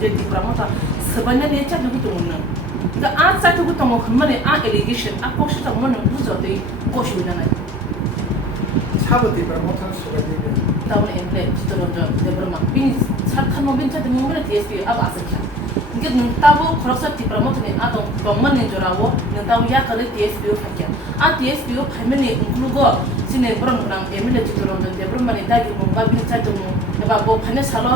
je TIPRA Motha sabanya ne cha du tong na ga a sa tu tong khmane a allegation a ko shi tong mon bu zo de ko shi na na 사부 TIPRA Motha sabanya taun emple chitolonjo Debbarma bin sarkhan mo bin cha de mo TSP ab asakha nge ntawo khoroksa TIPRA Motha ne Adong tongman ne jorawo ntawo ya kale TSP fakya a TSP phamene nglugo sine borong rang emile chitolonjo Debbarma ne dagi mo ba bin cha de mo ba bo phane salo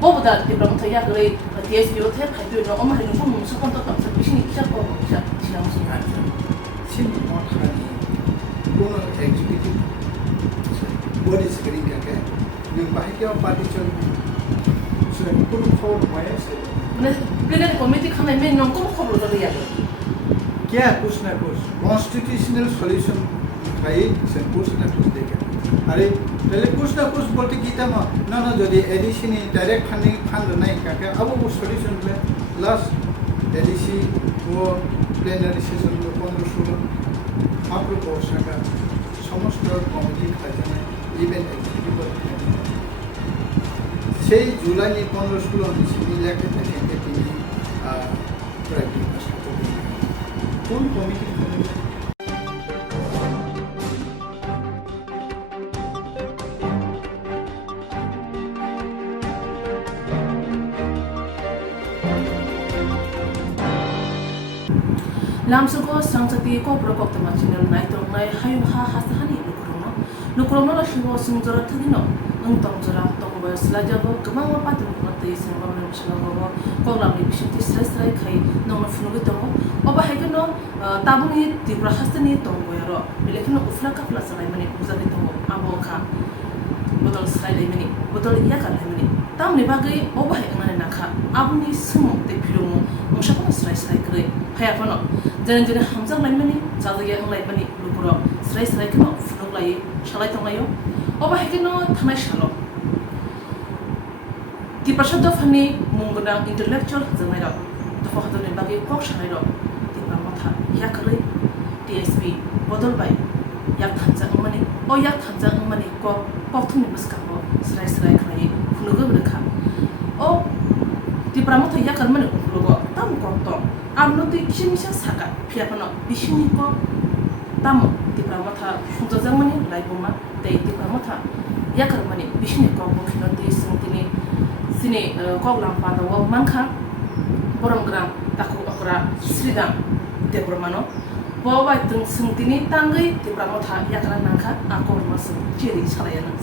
boboda TIPRA Motha ya kale TSP o the phaidu no oma hinu ko mo sokon to tam sa bishini kisha ko kisha silam sin 신이 못하니 কোনো executive body screen কাকে নি বাহিকে party চল সে পুরো খবর হয় সে মানে plenary committee খানে মে নম কোন খবর দলে ya क्या कुछ ना कुछ कॉन्स्टिट्यूशनल सॉल्यूशन भाई से कुछ ना कुछ देखे अरे पहले कुछ ना कुछ बोलते गीता में ना ना जो एडीसी ने डायरेक्ट फंडिंग फंड नहीं काके अब वो सॉल्यूशन ले लास्ट एडीसी वो प्लेनरी सेशन में 15-16 आपको कोर्स का समस्त कमिटी खाजना इवेंट एक्टिविटी সেই জুলাই 15-16 সিনি লেখে থাকে যে তিনি প্রাইভেট হাসপাতালে কোন committee lamsuko Swrangchati ko prokop tama channel nai tong nai hayu ha hasahani nukurono la shiwo sungzora thadino ungtong jora tongbo slajago gamang patu mate sengom nem shalago kolam ni bishiti srai khai nong funugo tongo oba haikono tabuni TIPRA hastani tongbo yaro bilekino ufla kapla sarai mani uzani tongo abo kha bodol srai lai mani bodol yaka lai mani tamni bagai oba haikana nakha abuni sumo te phirumo mungshapon srai kre haya phono jane hamjang lai mani jadaya lai mani lukuro srai kno funuk lai shalai tongayo oba haikino thanai shalo TIPRA shado phani munggodang intellectual jangai ro to hadone bagai kok shalai ro TIPRA Motha yakare TSP bodol bai yak thanjang mani o yak thanjang mani ko thuni buskabo srai khai funugo brekha o TIPRA Motha yakar mani funugo tam korto amnoti kimisa saka phiapano bishini ko tam TIPRA Motha sunjang mani laiboma tei TIPRA Motha yakar mani bishini ko bokhino te singtini sini koglam padawo mankha boromgram taku okra Sridam Debbarma no bawa tung singtini tangai TIPRA Motha yakara nangkha akor masu chiri salayana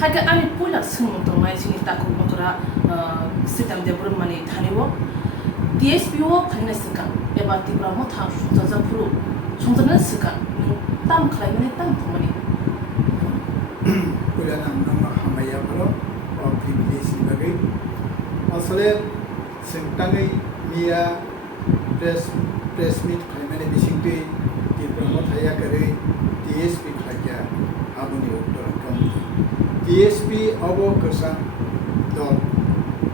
haga ami pula singmo tongmai sini taku okra Sridam Debbarma ni thaniwo TSPO phane sika eba TIPRA Motha sunjang phuru sunjang sika tam khlaimani tam thomani pula nama hamaya bro और फिर लगे असले सिंगटांगै मिया press meet खालामनानै बिसिंते TIPRA Motha yakare TSP खाया आबुनि उत्तर कम TSP अबो कसा दल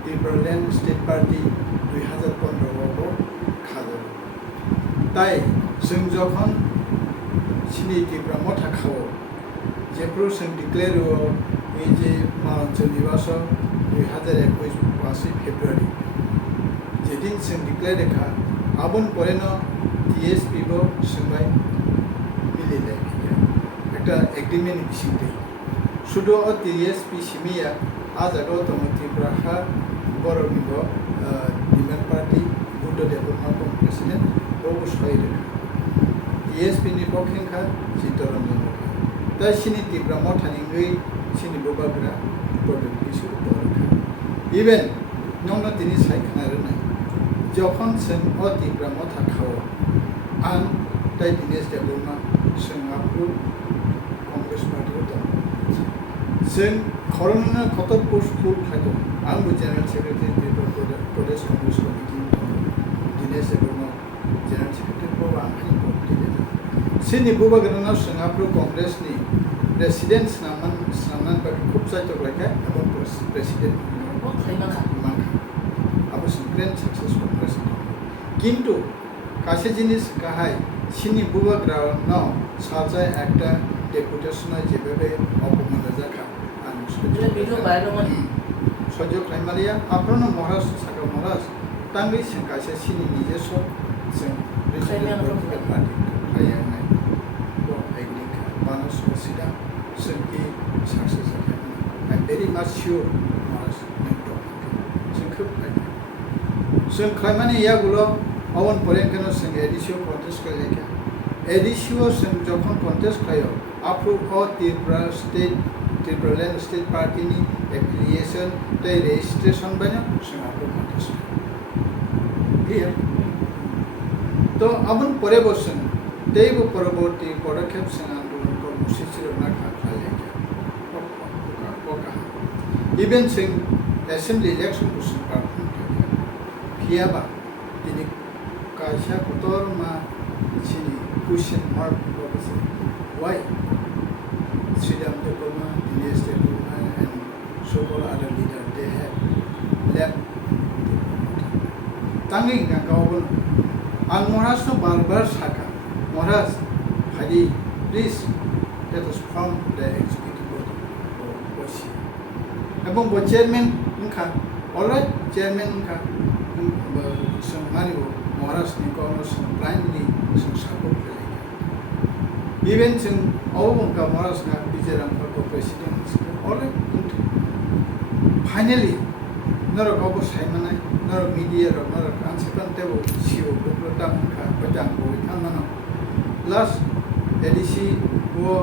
TIPRA Land State Party 2015 अबो खादो ताई जों जखन सिनि TIPRA Motha खाओ जेप्रो जों डिक्लेयर এই যে অঞ্চল নির্বাচন 2021 ফেব্রুয়ারি যেদিন जों डिक्लेयर রেখা আবন পরে ন TSP বো সবাই মিলে একটা এগ্রিমেন্ট বিশিতে শুধু TSP সিমিয়া আজ আগো তম TIPRA হা বরনিব demand party Buddha Debbarma president ববো সই রেখা TSP নি পক্ষেখা চিত্তরঞ্জন তাই সিনি TIPRA Motha নিঙ্গই sini bobagra product kisu borokha even nongno tini saikna rena jokhon sen o TIPRA Motha khao ang tai dines Debbarma sengapru congress party to sen khorona khoto post khul khado ang bu general secretary TIPRA Pradesh Congress Committee dines Debbarma general secretary ko ang sini bobagra na sengapru congress ni President Snaman bagi खूब साइटों लगा अब President अब Grand successful President किंतु कासे जिनिस कहाय सिनी बुबा ग्राउंड नाउ साजा एकटा डेपुटेशन जेबेबे अपमान जाखा आं सह्य खालामनाया आफ्रोनो महाराज साका महाराज तांगै जों गासै सिनि निजेस जों रिजनेल पलिटिकल पार्टी खालामनाय तो एग्रिका बानस सिदा जोंनि सक्सेस जागोन I am very much sure Maharaj नोंथां जों खोब जों खालामनाया गुलो अवन परेंकनो जों एडिसियो कन्टेस्ट खालामनाय एडिसियो जों जखन कन्टेस्ट खायो आफ्रो अ त्रिपुरालैंड स्टेट पार्टी नि एफिलिएशन ते रेजिस्ट्रेशन बनो जों आफ्रो कन्टेस्ट क्लियर तो अबन परे बसन तेब परवर्ती पदक्षेप जों आंदोलन कर्मसूची चिरना खालामनाय इवेन जों एसेंबली इलेक्शन बुसन पार्टी कियाबा दिनै कायसा कोतर मा सिनि question mark was why Sridam Debbarma, Debbarma and so-called other leaders they have left tangi ka kawan ang Maharaj no barbar saka Maharaj Hari please let us form the executive body or body এবং chairman unka alright chairman unka mani Maharaj ni kono blindly support even जों अवबंका महाराज ना बिजेराम को president alright finally नरक अबो साइमनाय नरक media रो नरक आंसरन तेबो CO को दामखा बजां को थांनानो last ADC वो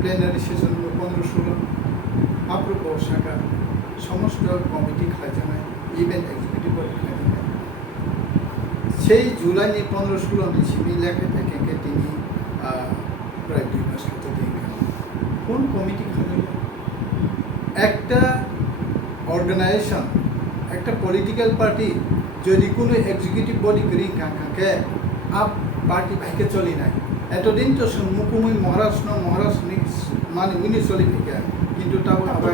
प्लेनारि सेशन 15-16 आप्रो बसाका समस्त कमिटी खाजानाय इवेंट एक्जिक्यूटिव बडी खाजानाय সেই जुलाई नि 15-16 नि सिमी लेखे থাকে के तिनी প্রায় 2 মাস হতে দেন কোন কমিটি খালি একটা অর্গানাইজেশন একটা পলিটিক্যাল পার্টি যদি কোনো এক্সিকিউটিভ বডি করি কাকে আপ পার্টি ভাইকে চলি নাই এতদিন তো মুকুমই মহারাজ মানে উনি চলি থাকে কিন্তু তাও আবার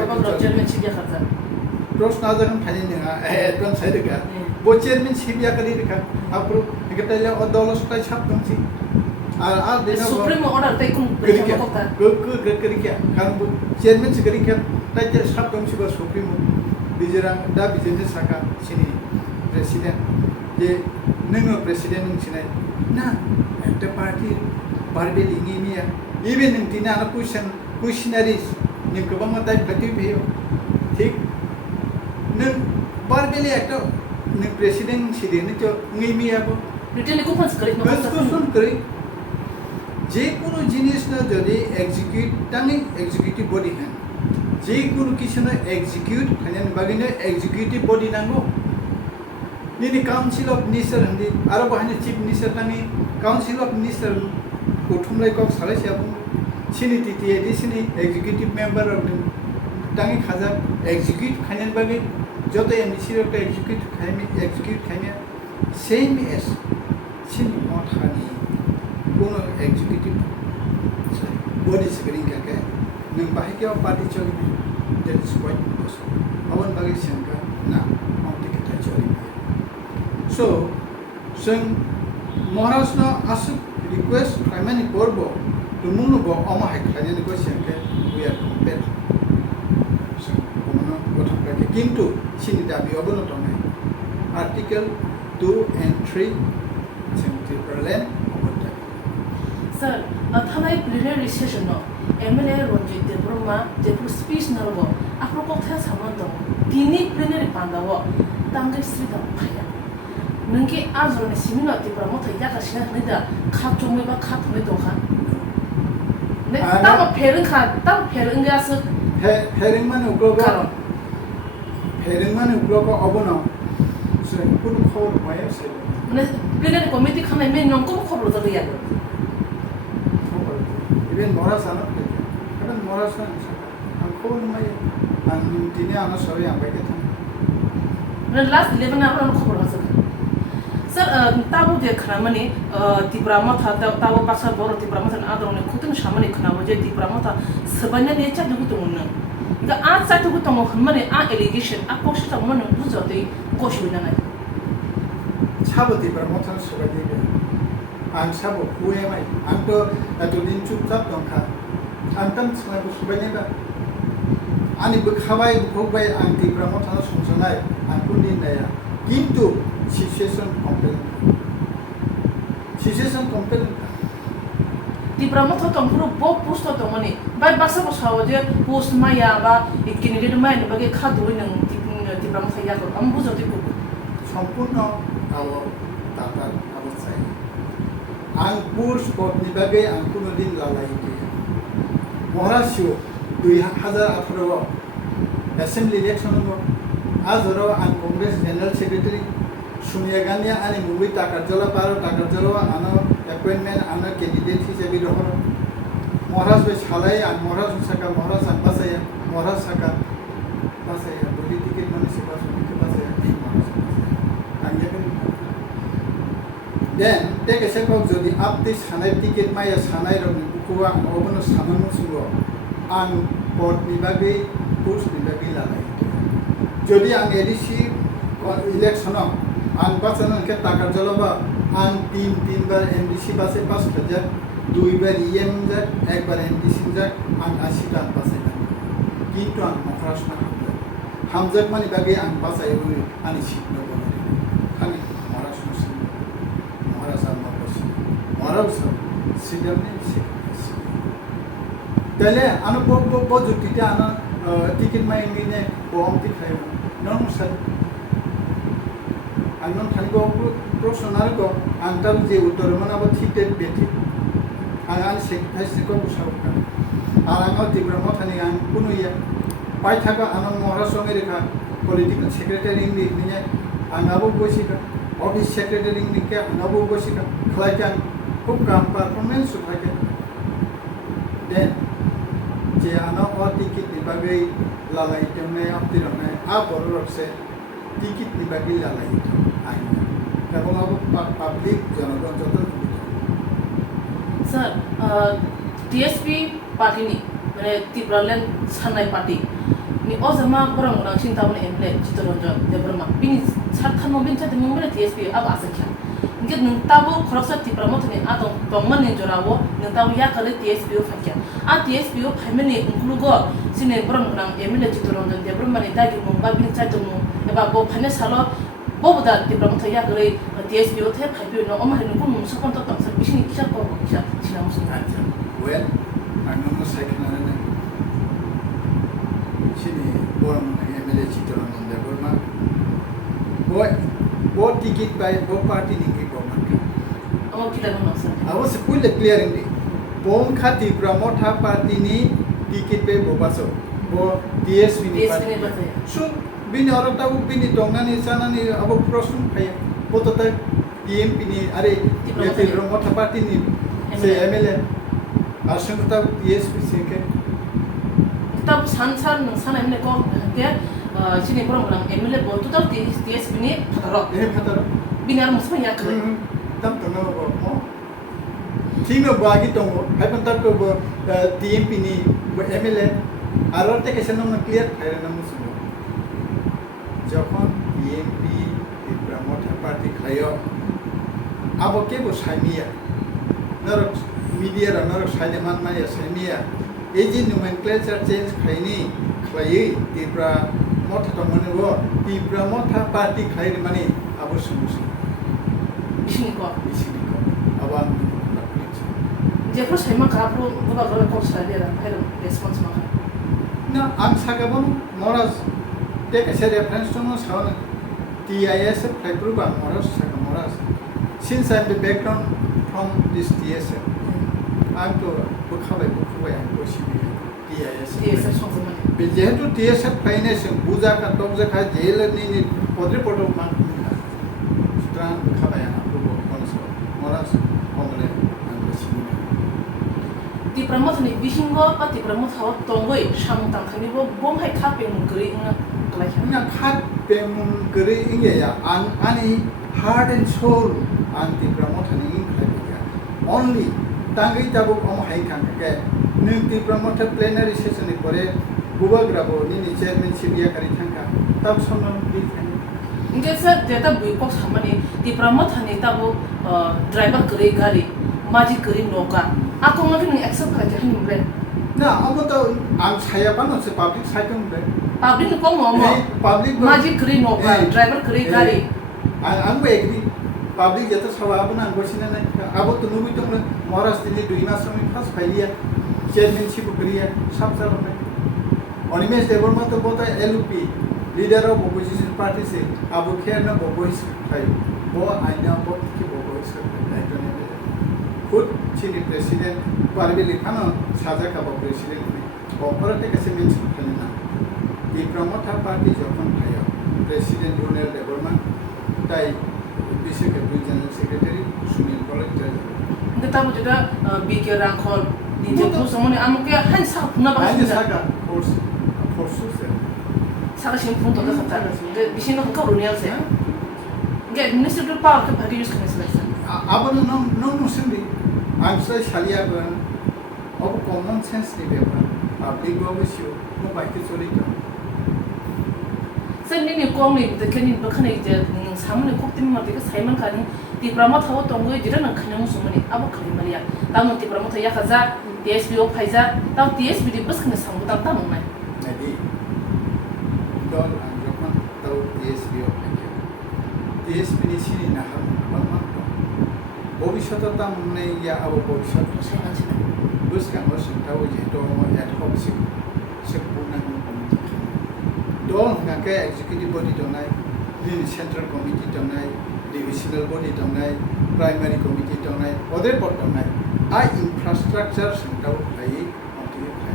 প্রশ্ন যখন ফাইনি না একদম সাইডকা বো চেয়ারম্যান সিবিয়া করি রেখা আপরো একটা অদলসটাই ছাপ দমছি আর দেনা সুপ্রিম অর্ডার তাই কোন কথা করিকা কারণ চেয়ারম্যান সে করিকা তাই যে ছাপ দমছি বা সুপ্রিম বিজেরা দা বিজেনে সাকা সিনি প্রেসিডেন্ট যে নঙ্গ প্রেসিডেন্ট নংছিনাই না একটা পার্টি বারবে লিঙি মিয়া ইভেন নং তিনা না কুইশনারিজ নি গোबां তাই ফাটি ভেयो ঠিক नों बारबेले একটা नों प्रेसिडेंट सिदेनि तो ngैमियाबो रिटेन को फंस करे कन्स्टिट्यूशन करे जे कोनो जिनिस ना जदि एग्जीक्यूटिव बॉडी है जे कोनो किसनो एग्जीक्यूट खाने बागिनो एग्जीक्यूटिव बॉडी नांगो निनि काउंसिल ऑफ मिनिस्टर हंदी आरो बाहायनो चीफ मिनिस्टर तांनि काउंसिल ऑफ मिनिस्टर गौथुमलाय कक सालायसियाबो सिनि टीटीएडी सिनि एग्जीक्यूटिव मेंबर ऑफ तांनि खाजा एग्जीक्यूट खाने बागि जतो एमसी रो एग्जीक्यूट खाने सेम एस सिनि मथानि कोनो एग्जीक्यूटिव बॉडी सिकरिं काके नों बाहायकेयाव पार्टी चलि दैट इज क्वाइट पॉसिबल अवन बागि सेंका ना अमति के चलि सो जों महाराजनो आसु रिक्वेस्ट खालामनानै करबो तुमुनो बो अमाहाय खालामनानै को सेंके वी आर कम्पेयर किंतु सिनि दाबी अबनत नाय आर्टिकल 2 and 3 TIPRA सर थानाय प्लेनारि सेशन नो एमएलए रंजित देबरमा जेफोर स्पीच नरगो आपरो कथा सामान दं दिनि प्लेनारि पांदाव तांगे श्रीदाम फाया नोंके आजरनि सिमिनो TIPRA मथा यागासिना हनैदा खाथुमै बा खाथुमै दंखा ने ताव फेरंगासो फेरंग माने उग्रगा फेरंग माने उग्रगा अबनो जों कुनु खबर माया से माने प्लेनारि कमिटि खानाय मे नंको खबर जगैया इवेन महाराजानो कारण महाराजा आं खबर माया आं दिनै आंना सबै आं बायके थां माने लास्ट 11 आवर खबर हसो सर ताबो दे खामानि TIPRA मथा ताबो बाक्सा बर TIPRA मथा आदरने खुतन सामानि खनाबो जे TIPRA मथा सबान्या ने चा दुगु दंनो गा आ चा दुगु दंमो माने आ एलिगेशन आ पक्ष मन बुझदै गसुबिना नाय साबो TIPRA मथा सबाय दे आं साबो हुएमाय आं तो दिन चुपचाप दंखा आं तम समय सबायनेबा ani bukhabai bukhokbai ang TIPRA Motha songsanai ang kunin naya kintu situation compelling TIPRA Motha tongpuru bo post to mani bai basa ko sawo je post maya ba ikinide mai ne bage khadui nang TIPRA Motha ya ko ambu joti ko সম্পূর্ণ তাতার অবস্থায় আং পুর spot নিবাগে আং কোনোদিন লালাই Maharashtra 2018 assembly election আজর আং Congress general secretary Sonia Gandhi আনি movie টাকার জলা পারো টাকার জলা আনো অ্যাপয়েন্টমেন্ট আনো ক্যান্ডিডেট হিসেবে রহর মহারাষ্ট্র সালাই আং মহারাষ্ট্র সাকা মহারাষ্ট্র বাসায়া মহারাষ্ট্র সাকা বাসায়া বলি টিকিট মানে সেবা সমিতি বাসায়া এই Maharashtra then take a second যদি আপনি সানাই টিকিট মাইয়া সানাই রনি বুকুয়া অবন সানানো সুলো আং পট বিভাগে পুরুষ বিভাগে লাগাই যদি আং এডিসি ইলেকশন আং বাঁচানোকে টাকার জলবা আং তিনবার এমডিসি বাসে 5,000 দুইবার ইএম যাক একবার এমডিসি যাক আং 80 টাকা বাসে কিন্তু আং মহারাষ্ট্র হামজাক মানে বাগে আং বাসাই আনি শিখল খালি Sridam Tele ano po jukti ano tiket mai ngine bom ti khayo non sal anon khani ko professional ko antal je uttor mana bo thite beti angan sekthai ko busau ka aranga TIPRA Motha ni ang kuno ya pai thaka anon Maharashtra me rekha political secretary ni niya angabo bosika office secretary ni ke angabo bosika khlaikan খুব কাম performance থাকে দেন যে আনা ও ticket নিবাগে লালাই তেমনে আপনি রনে আ বড় রকসে ticket নিবাগে লালাই I এবং আব public জনগণ যত স্যার TSP পার্টি নি মানে TIPRA land Sanai party ni ozama borang orang cinta mana emle Chittaranjan Debbarma bini sarthan mo bin chate mo mele TSP aba asakya ngit nung tabu khoroksa TIPRA Motha ni Adong tongman ni jorawo nung tabu ya kale TSP o fakya a TSP o phaimene unklugo sine borang orang emle Chittaranjan Debbarma ni dagi mo ba bin chate mo eba bo phane salo bo boda TIPRA Motha ya kale TSP o the phaibi no oma hanu kun musakon to tong sar bisini kisha ko kisha sila musin acha well angno saikana na sini borang emle Chittaranjan Debbarma bo ticket by bo party ni ke government amo kila no sir awas full clear indi bom kha TIPRA Motha party ni ticket pe bo baso bo TSPni party so bini orota bini dongna ni sana ni abo prosun phaya bo to ta TMPni are TIPRA Motha party ni se MLA asun ta TSP seke tab sansar nang sana emle ko ke sini borang orang MLA bo total TSPni phataro binar musma ya kre tam to no bo thino bagi to haipan ta to TMPni MLA arote ke seno clear khaira na musulo যখন TMP TIPRA Motha party khayo abo ke bo saimia narok media ra narok saideman maya saimia এই যে nomenclature change খাইনি খাইয়ে TIPRA Motha তো মানে ও TIPRA Motha party খাইর মানে অবশ্য bisini ko আবার je pro sai ma ka pro boda ga ko sa le ra hai response ma না আম সাগাবন মরাজ টেক এ রেফারেন্স তো সাউন TISF TIPRA বা মরাজ Saga মরাজ since I'm the background from this TSF I'm to bukhabai am bosibi TSF songzama যেহেতু TSF ফাইনেশন বুজা কা টবজা খা jail নি পদ্রে পটো মান সুতরাং খাবাই না পুরো কোনস মরাস কমলে বসিবি TIPRA Motha ni bisingo pa TIPRA Motha tongoi samung tang khani bo bom hai kha pe mung gri nga klai kha না খাত পেমুন করে ইয়ে আনি হার্ট এন্ড সোল আন TIPRA Motha ni include only তাঙ্গই যাবো অম হাই খাঙ্কে নি TIPRA Motha প্লেনারি সেশনে পরে গুগল গ্রাবো নি চেয়ারম্যান সিবিয়া কারি থাঙ্কা তাব সমান ডিফেন nge sa data bui ko samani TIPRA Motha ni tabo driver kare gari maji kare noka ako ngaki ni accept kha jahin mre ना अब तो आं saya pan से public site में public ko mo public magic kri no ba driver kri gari आं बे agree public जैसे सब आप ना अंगोशिना नहीं अब तो नुबी तो महाराष्ट्र दिल्ली दुईमा समय फर्स्ट फैलिया chairmanship करिया सब साल में ऑनिमेश देवर्मा तो बहुत LP leader of opposition party से अब खेर ना बोबोइस है वो आइना बहुत की बोबोइस है खुद चीनी प्रेसिडेंट पार्टी लिखा ना साझा का प्रेसिडेंट में ऑफर टे कैसे मेंशन करना TIPRA Motha पार्टी जो अपन खाया प्रेसिडेंट जनरल डेबरमा ताई विशेष general secretary Sunil collector kita mo jeda bike rangkhol DJ tu samone amuke han sa puna ba आइए सागा force से saka shin phone to ka sa de bishin no ka runial se ge administrative power ka bhagi use kane se अब no मुस्लिम answer Shaliya बन अब common sense नहीं बेबा public भविष्य वो बाकी चोरी कर sen ni kong ni de kenin ba khane je samne khop tim ma de ka saiman khani TIPRA Motha ho tong goi jira nang khanyang sumani abo khali malia ta mo TIPRA Motha ya khaza TSPo phaiza ta TSP di bus khane sang ta ta nang nai नहीं doll अंजमान तो TSPo TSPni sini ना हम बंमा भविष्य तो तम नहीं या अब भविष्य तो sai an china bus kan was tahu je to mo ad hoc sik punang dong na ke executive body donai din central committee donai divisional body donai primary committee donai other board donai a infrastructure sing tahu hai onti hai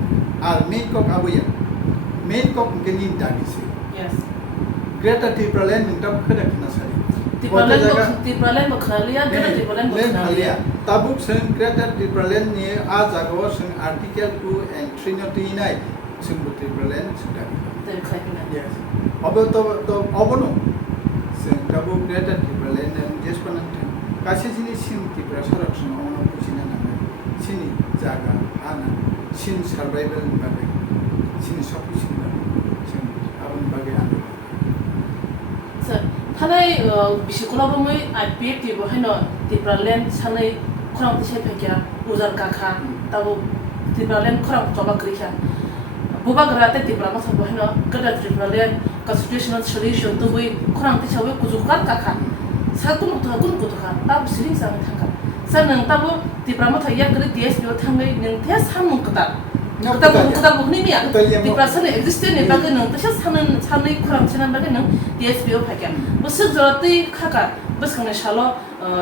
ar main kok abuya main kok ke nin dagi se yes greater TIPRA land nung tab khada khna sari TIPRA land mo khalia de TIPRA land mo khalia tabuk sing greater TIPRA land ni a jago sing article 2 and 3 not inai sing TIPRA land sing dagi de khai na yes अब तो अब no sing tabuk greater TIPRA land and just panan kasi sini sing TIPRA संरक्षण ono kuchina na sini jaga ana sin survival ni bagai sini सब कुछ ni sing abun bagai ana sir thalai bishikola bo moi IPF ti bo haino TIPRA land sanai khorang ti sai phekya ujar ka kha tabo TIPRA land khorang choba krikha buba garate TIPRA Motha bo haino kada TIPRA land constitutional solution to boi khorang ti chawe kuzukar ka kha sakun to kha tab siring sa thangka sir nang tabo TIPRA Motha ya kare TSPo thangai nang the samung kata kata bo ni mia TIPRA sane existe ne ba nang ta sanai khorang china ba nang TSPo phekya busuk jorati khaka bus khane shalo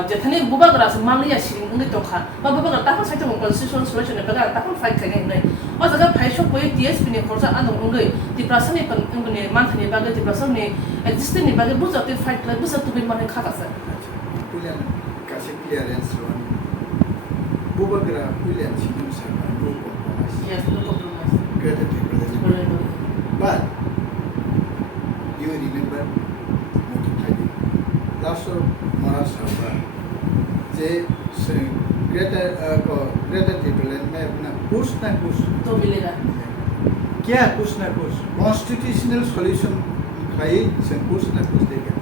jethani buba gara samaliya siring ngi to kha ba buba gara ta sa to constitutional solution ne ba ta fight kane nai o jaga phaisho koi TSPni khorsa adong ngai TIPRA sane pan ngi manthani ba ga TIPRA sane existe ne ba ga bujati fight la busuk tu bi mane khaka sa pulian kasih clearance ron buba gara pulian sini sa no compromise yes no compromise greater TIPRA land but you remember last Maharashtra J greater TIPRA land में अपना कुछ ना कुछ तो मिलेगा क्या कुछ ना कुछ constitutional solution खाई से कुछ ना कुछ देगा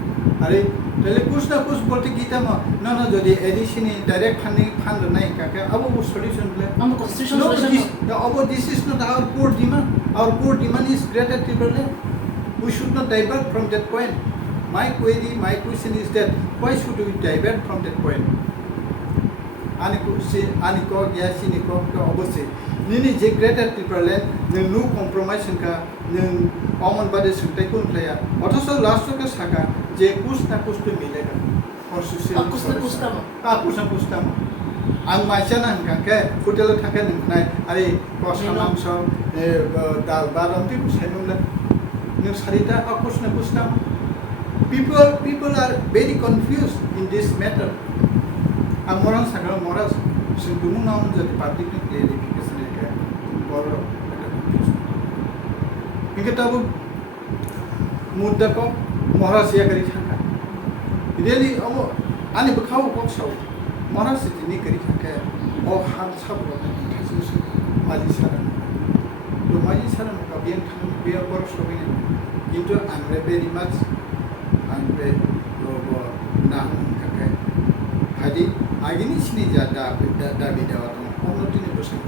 अरे पहले कुछ ना कुछ बोलते गीता में ना जो दे एडिशन डायरेक्ट फंड नहीं क्या अब वो solution ले हम constitutional solution अब this is not our core demand is greater TIPRA land we should not divert from that point. My question is that why should we divert from that point? Aniko ya siniko ka obose. Nini je greater TIPRA land no compromise ka nung common body suntai kun playa. Othoso last ka saka je kuch na kuch to milega. कुछ ना कुछ tamo. Ang maicana ka hotel thaka nai are kosanam so dal baram ti saimula. Nung sarita kuch na kuch tamo. People are very confused in this matter. Ang moral sakal moral sungguh namun jadi public clarification mereka baru confused. Mungkin tahu muda kok moral siya kari thangka. Really, ane bekau kok saw moral sini kari thangka. Oh hal sabro kasus maji saran. To maji saran kabian thang biar baru sobini. Itu I'm very much anpe lobo nang kakai hadi agini sini jada beda beda orang orang tu ni bersama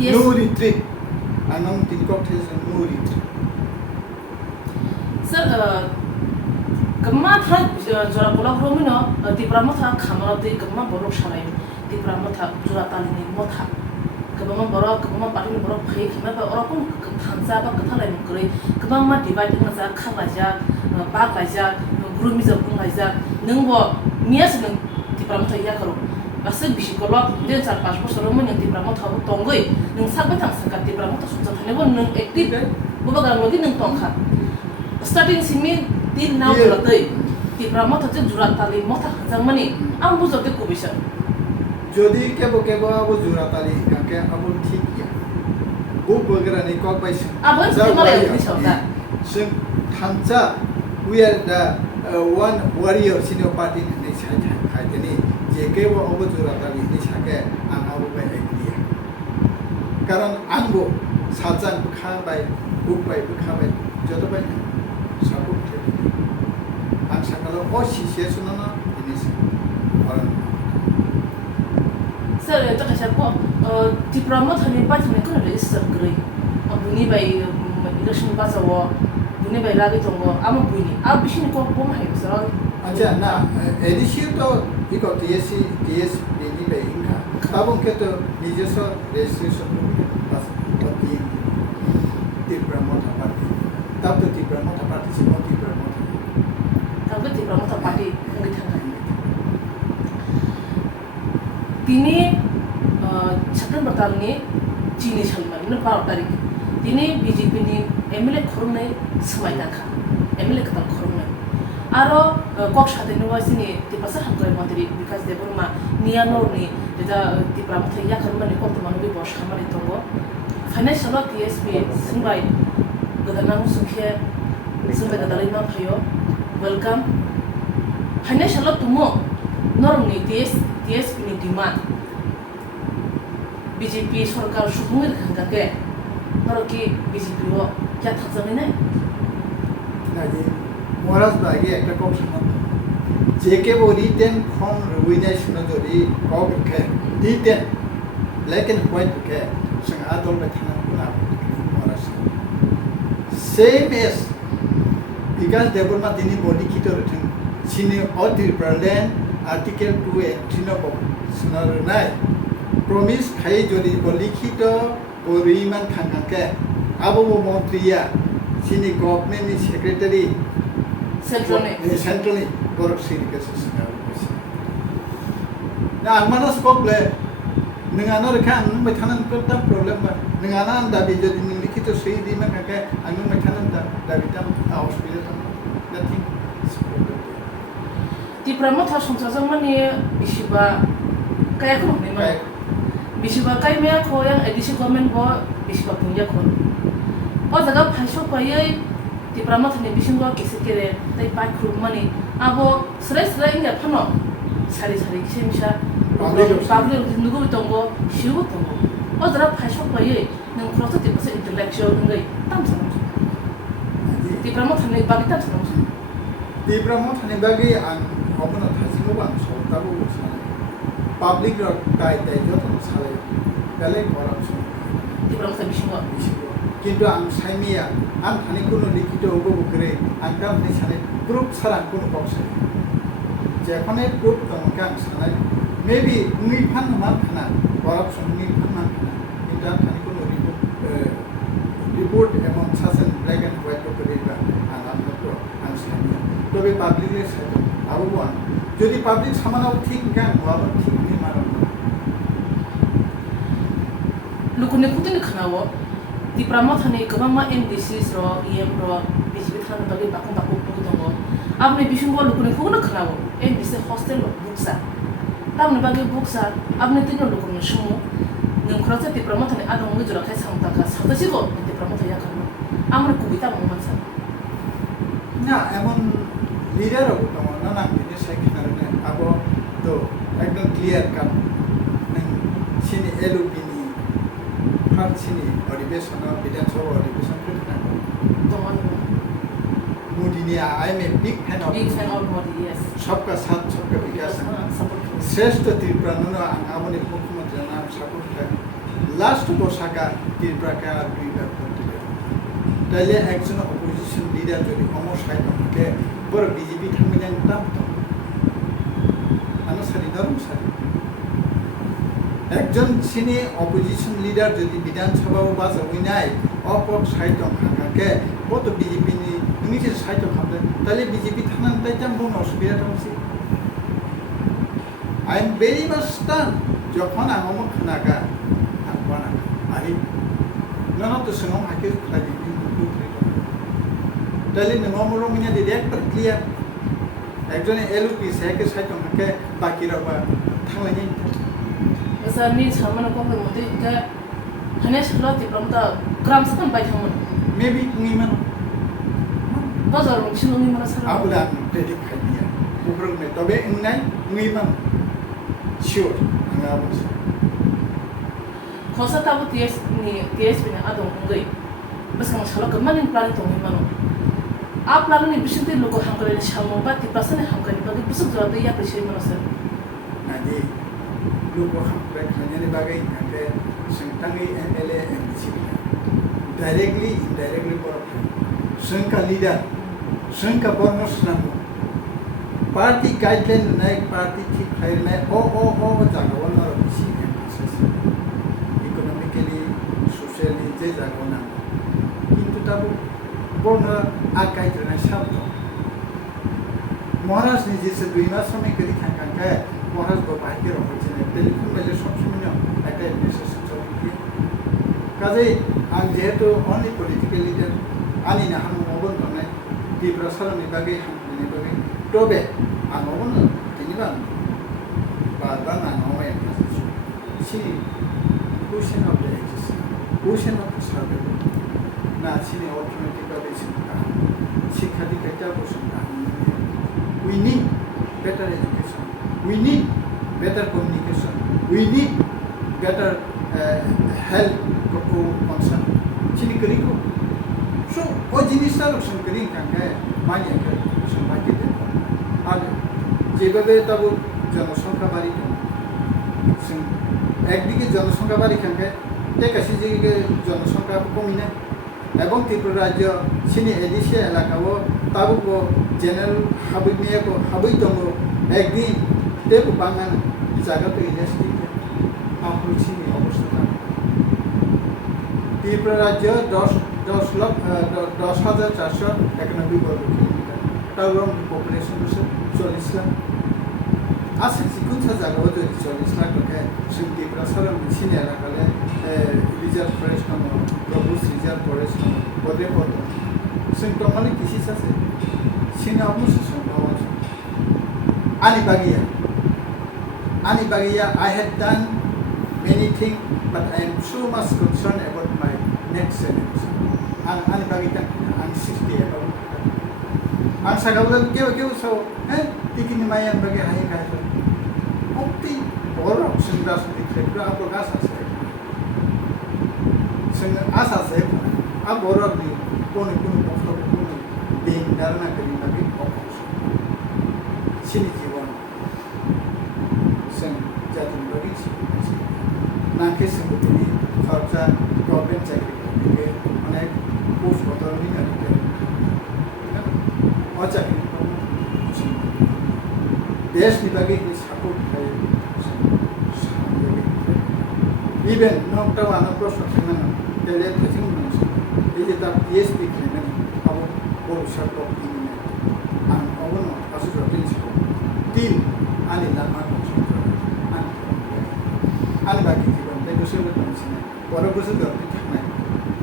no retreat. Anong tinkok tes no retreat. Sir, kemma tha jora bola romino TIPRA Motha khamara de kemma borok shalai TIPRA Motha jora talini Motha kemma borok kemma party borok phai kemma ba orokon thansa ba kathalai mukre kemma ma divide na za khabaja ba gaja grumi za bungaja nungbo mias nung TIPRA Motha ya karo base bishikolo de 4-5 bosor mo nung TIPRA Motha tongoi nung sakbe thang saka TIPRA Motha sunja thane bo nung active boba ga mogi nung tongkha starting simi till now juratai TIPRA Motha je juratali Motha hanjang mani am bujote kubisa যদি কেবো কেবো আবো জোড়াতালি কাকে আবো ঠিক ইয়া বো বগরানি cock বাইছে abon simole bisota जों थांचा we are the one warrior senior party ni sai खाइदनि जे केबो आबो जोड़ाताली नि साके आं आबो बाय आइडिया कारण आंबो साजां खाबाय बुक बाय खाबाय जतो बाय सापोर्ट आं साकालो अ सिचुएशन ना दिनिस और sir to kasha ko TIPRA Motha ni pa thane ko register grei abuni bai election ba zawo buni bai lagi tongo ama buni ab bishini ko ko mai sir अच्छा ना एडिशियो तो eco TSPni bai inka abon ke to নিজস্ব registration bas pati TIPRA Motha party tab to TIPRA Motha party si TIPRA Motha tab TIPRA Motha party ngi thana tini chakran batalni chini chalma ina 12 tarik tini BJP ni MLA khornai samai dakha MLA katal khornai aro kok shate ni wasini tipasa hakoi mantri because Debbarma niano ni eta TIPRA Motha ya kharma ni kok manu bi bosh khamani tongo financial TSP singbai gadanang sukhe singbai gadalai ma phayo welcome financial tumo normni TSPni demand BJP Sarkar সুকুমের খাঙ্গাকে নরকি BJP ও যা থাকজানি নাই নাজি মহারাজ বাগে একটা কম সমান যে কেবো written form রুইনাই শুনে যদি কব কে রিটেন ব্ল্যাক এন্ড হোয়াইট কে সং আদল বে থানা না মহারাজ সেম এস বিকাশ দেববর্মা তিনি বডি কিটো রথিন সিনি অতিপ্রলেন আর্টিকেল 2 এ 3 কব শুনার নাই promise khai jodi bolikhito poriman khangangke abo montriya sini government ni secretary centrally borok sini kesesna na manas koble ningana rekha ang mai thanan kota problem ba ningana ang dabi jodi ning likhito sei di man kake ang mai thanan da dabi tam hospital tam nothing TIPRA Motha sungsajang mani bisiba kaya ko ni ma bisiba kai me ko yang edisi government bo bisiba punya ko o jaga phaisho payai TIPRA Motha ni bisingo kesekere tai pai khrup mani abo sre inga phano sari kisemisa public nugo tongo shiu tongo o jaga phaisho payai nang kroto tipasa intellectual ngai tam sam TIPRA Motha ni bagi tam sam TIPRA Motha ni bagi ang obono thasino bang sotabo usana public rock tai joto sale bele corruption TIPRA Motha bisingo কিন্তু আং সাইমিয়া আং Thani কোনো লিখিত ওগো বকরে আং কাম নি সানে proof ছাড়া কোনো বক্সে যেখানে প্রুফ তমকা আং সানাই মেবি উনি ফান মান খানা করাপশন উনি ফান মান খানা কিন্তু আং থানি কোনো রিপোর্ট এবং শাসন ব্ল্যাক এন্ড হোয়াইট করে বা আং আমতো আং সাইমিয়া তবে পাবলিকের সাথে আবহাওয়া যদি পাবলিক সামানাও ঠিক গান হওয়া ঠিক নি মারা lukune kutini khanawo TIPRA Motha ni kabama MDCs ro EM ro BJP thana bagi bakung tongo abne bisingo lukune khugna khanawo MDC hostel lo buksa tamne bagi buksa abne tinno lukune shumu nung khrosa TIPRA Motha ni Adong ngi jura khai samta ka sadasigo TIPRA Motha ya kharma amre Kubuida mansa না এমন leader হবো তোমার না না বিদেশ সেখানে আবো তো একদম ক্লিয়ার কাট সিনি এলুবিনি ফার সিনি অধিবেশন বিধানসভা অধিবেশন করে না tomon Modi I am a big fan of Modi yes सबका साथ सबका विकास support श्रेष्ठ त्रिपुरा नो आं आबोनि मुख्यमंत्री नाम सपोर्ट লাস্ট বসাকা ত্রিপুরাকে আর দুইবার করতে দেবে তাইলে একজন অপোজিশন লিডার যদি অমসায় থাকে বড় বিজেপি থাকবে দাম তো সারি ধরুন সারি একজন সিনি অপোজিশন লিডার যদি বিধানসভা বাজাবই নাই অপক সাহিত্য খাঁকাকে কত বিজেপি তুমি যে সাহিত্য খাবে তাহলে বিজেপি থানান তাই তেমন অসুবিধাটা হচ্ছে আই এম ভেরি মাচ স্টান যখন আমার খানাকা আঁকবানা আরে না তো সঙ্গে হাকে খালি তাহলে নমরমিয়া দিদি একবার ক্লিয়ার একজনে এলপি সেকে সাহিত্য খাঁকে বাকি রাখবা থাকলে Asa ni sama na kong mute ka hanes lo ti pramta gram sa kan bai thamon maybe ngiman bazar ro chino ni mana sara abula predict khaiya ubrung me tobe ingnai ngiman sure anga bus khosa ta bu TSPni adong ngai bas kang shala gamman in plan to ni mano a plan ni bisinte loko hangkare ni shamo ba ti pasane hangkare ba busuk jara de ya pressure mano sir nadi लोग हमारे खाने बागे यहाँ संगठन MLA MPC directly indirectly पर संघ का leader संघ का बोनस नामो पार्टी गाइडलाइन नहीं पार्टी ठीक है मैं ओ जागवन और किसी एम्फेसिस इकोनॉमिकली सोशली जे जागवन किंतु तब बोना आकाइटना शब्द महाराज ने जैसे दुनिया समय करी खांका महाराज को बाहर के रखो चले टेलीफोन में सब समय একটা এডমিনিস্ট্রেশন চলছে কাজে আং যেহেতু অনলি পলিটিক্যাল লিডার আনি না হাম মবন দনে ত্রিপুরা সালনি বাগে হামনি বাগে তবে আং মবন তিনিবা বা না নয় সিনি question of the existence question of the survey না সিনি অর্থনৈতিকভাবে শিক্ষা দীক্ষা বসুন we need better education we need better communication we need better health concern chini kari ko so o jinista option kari kanga mani ka samaki de ag যেভাবে তব জনসংখ্যা বাড়ি একদিকে জনসংখ্যা বাড়ি খানকে তেকাশি দিকে জনসংখ্যা কমি না এবং ত্রিপুরা রাজ্য সিনি এডিসিয়া এলাকাও তাবুকো জেনারেল হাবই দङ একদিন তেবু বাঙান জায়গাতে ইন্ডাস্ট্রি আপনার সিনি অবস্থা ত্রিপুরা রাজ্য 10,491 বর্গ কিলোমিটার তার পপুলেশন হচ্ছে 40 লাখ আছে जिकुनसा জায়গাও যদি 40 লাখ থাকে जों ত্রিপুরা সারা সিনি এলাকালে রিজার্ভ ফরেস্ট দङ প্রভুস রিজার্ভ ফরেস্ট দङ পদে পদ जों टमाली किसी सासे सिना मुसु संभाव ani bagia I had done many things but I am so much concerned about my next generation ani bagia ang 60 about ang sagawdan keu so tikini mayan bagi hai kai so opti boro singras dikhetra apo gas ase sing asa se a boro ni kono being dharana kari nabi opposite sini jiwan sen jatun bagi sini nake sebutini kharcha government chakri ke onek post botol ni ari ke o chakri desh ni bagi ki support hai even nokta wana proshno thengana tele thing no ei je tar TSP thengana abo ভবিষ্যৎ আর অবন আসলে তিন আনি লামা আনি বাকি জীবন তাই বসে বলছি না বড় বসে দরকার ঠিক নাই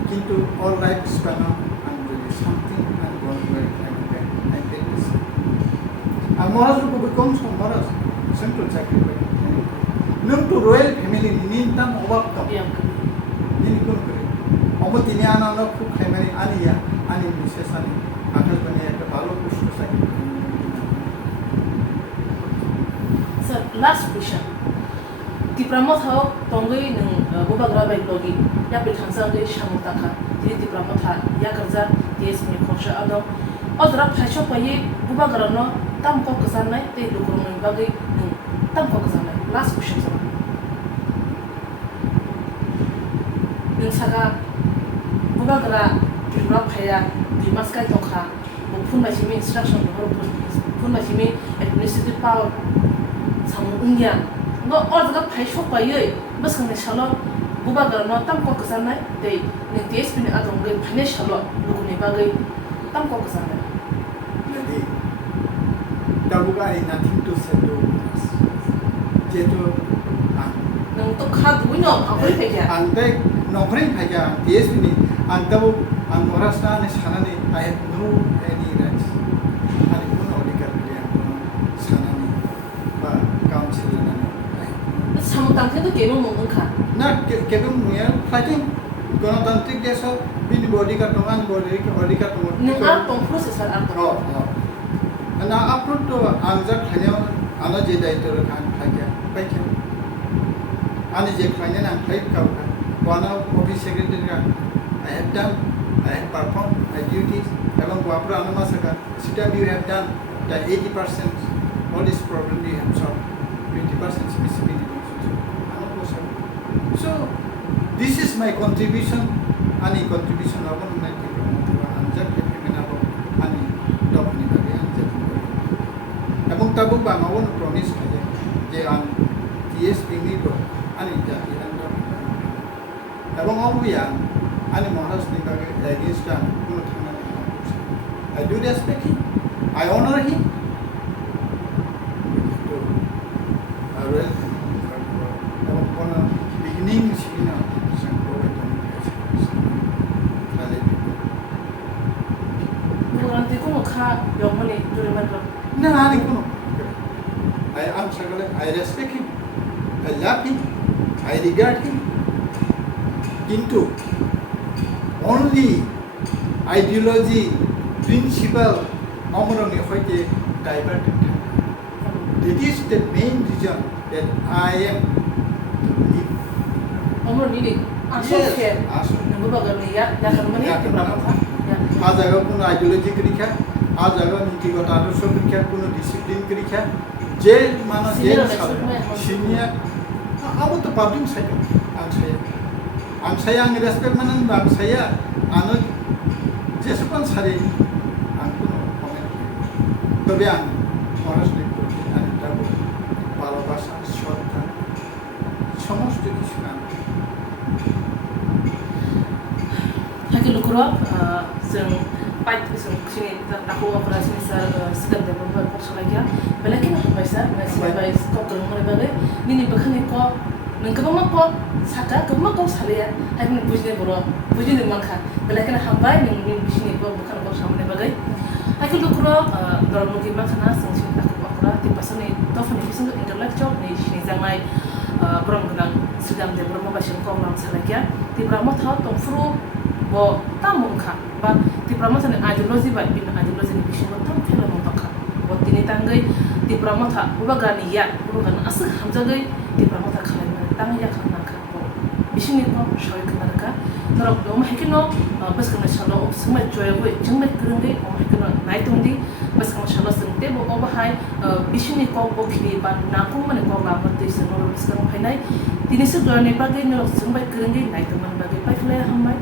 কিন্তু অল লাইফ স্প্যান আমি যদি সামথিং আমি গভর্নমেন্ট আর মহারাজ খুবই কম সম মহারাজ সেন্ট্রাল চাকরি করে নম টু রয়্যাল ফ্যামিলি নিনতাম অভাব কম নিন কোন করে অমতিনি আনানো খুব খাইমানি আনিয়া আনি বিশেষ আনি আকাশ বানিয়ে একটা ভালো পুষ্ট চাকরি sir last question TIPRA Motha tongai nung bubagra bai blogi ya pe thangsa ngai shamuta kha TIPRA Motha ya karja TSPni khosha Adong odra phaisho paye bubagra no tam ko kazan nai te lukrong ngai bagai tam ko kazan nai last question sir नोंसागा बुबाग्रा बिब्रा फाया दिमास गाय दंखा फुन बायसिमी instruction फुन बायसिमी administrative power सामु India no अर्जगा फाय सपायै बसखांनाय साल बुबाग्रा न तामको गजानाय दै नि TSPनि आदं गै फायनाय साल लुगुनि बागै तामको गजानाय Jadi, tabuga ay nothing to say to us. Jeto, nang to khadu no phangoi phaiya ante nokri phaiya TSPni antabu ang morasna ni sanani I have no any rights. Ani kuno odikar dia kuno sanani ba council nani. samu tangke to kemo mong kha Na kebum muya fighting গণতান্ত্রিক দেশ বিনি অধিকার দোকান অধিকার দङ nang ar tong processor ar tong ना आपन तो आंजाद खानायाव आना जे दायित्व रखान खाया बाइखे आनी जे खाने ना खाइ काउका one of office secretary का I have done I have performed my duties एवं वापरा अनुमा सका Sridam you have done the 80% all this problem you have solved 20% specificity so this is my contribution ani contribution upon my आंजाद केफेमेनाबो आनी डकनि बागै आंजाद এবং তাবো বাঙাবন promise থাকে যে আন TSPni তো আনি জাতি আন্দোলন এবং অবয়ান আনি মহারাষ্ট্র বাগে এগেইনস্ট আন কোনো থানা I do respect him I honor him I welcome এবং কোন বিগিনিং সিনা সংকোবে তো তাহলে buranti ko kha yomani dure man না আনি কোনো I am sagale I respect him I love him I regard him কিন্তু only ideology principle অমরণে হইতে diverted that is the main reason that I am to live omro ni aso ke আসলে bubagar ni ya kan mani brahma আজ জায়গা কোনো ideology পরীক্ষা আজ জায়গা নীতিগত আদর্শ পরীক্ষা কোনো ডিসিপ্লিন পরীক্ষা যে মানুষ যে সিনিয়র আবো তো পাবলিক সাইড আংসায়া আং রেসপেক্ট মানান আংসায়া আনো যেসব সারে আং কোনো কমেন্ট তবে আং মহারাষ্ট্র প্রতি আরেকটা ভালোবাসা শ্রদ্ধা সমস্ত কিছু আং Hagi lukuro जों पाइट जों सिनि नाखौ अपरा सिनि सार Sridam Debbarma पक्षलाया बेलाकिन हाबायसा सिनि बाय ककरं मरे बागै निनि बखानि को नंगबमा को साका गमा को सालिया हागिन बुजिने बर बुजिने माखा बेलाकिन हाबाय निनि बिसिनि को बखान को सामने बागै hagi lukuro दरमुगि माखाना जों सिनि नाखौ अपरा ति पासनि तफनि किसिम इंटेलेक्चुअल नि सिनि जांनाय ब्रमगनां Sridam Debbarma बासिन को नाम सालाया TIPRA Motha tongfru bo tamungkha ba TIPRA Motha ni ideology ba bin ideology ni bising tam khela mongkha bo tini tangai TIPRA Motha ubagani ya ubagani asuk hamjagai TIPRA Motha khalai na tang ya khana kha bo bising ni ko shoy khana ka norok do ma hekino bas kana shalo sumai joy go jingmai kurungi o hekino naitungdi bas kana shalo sungte bo obahai bising ni ko bo khini ba nakung mane ko la ma tei sano bas kana phainai tini se dorani bagai norok sumbai kurungi naitung man bagai pai phlai hammai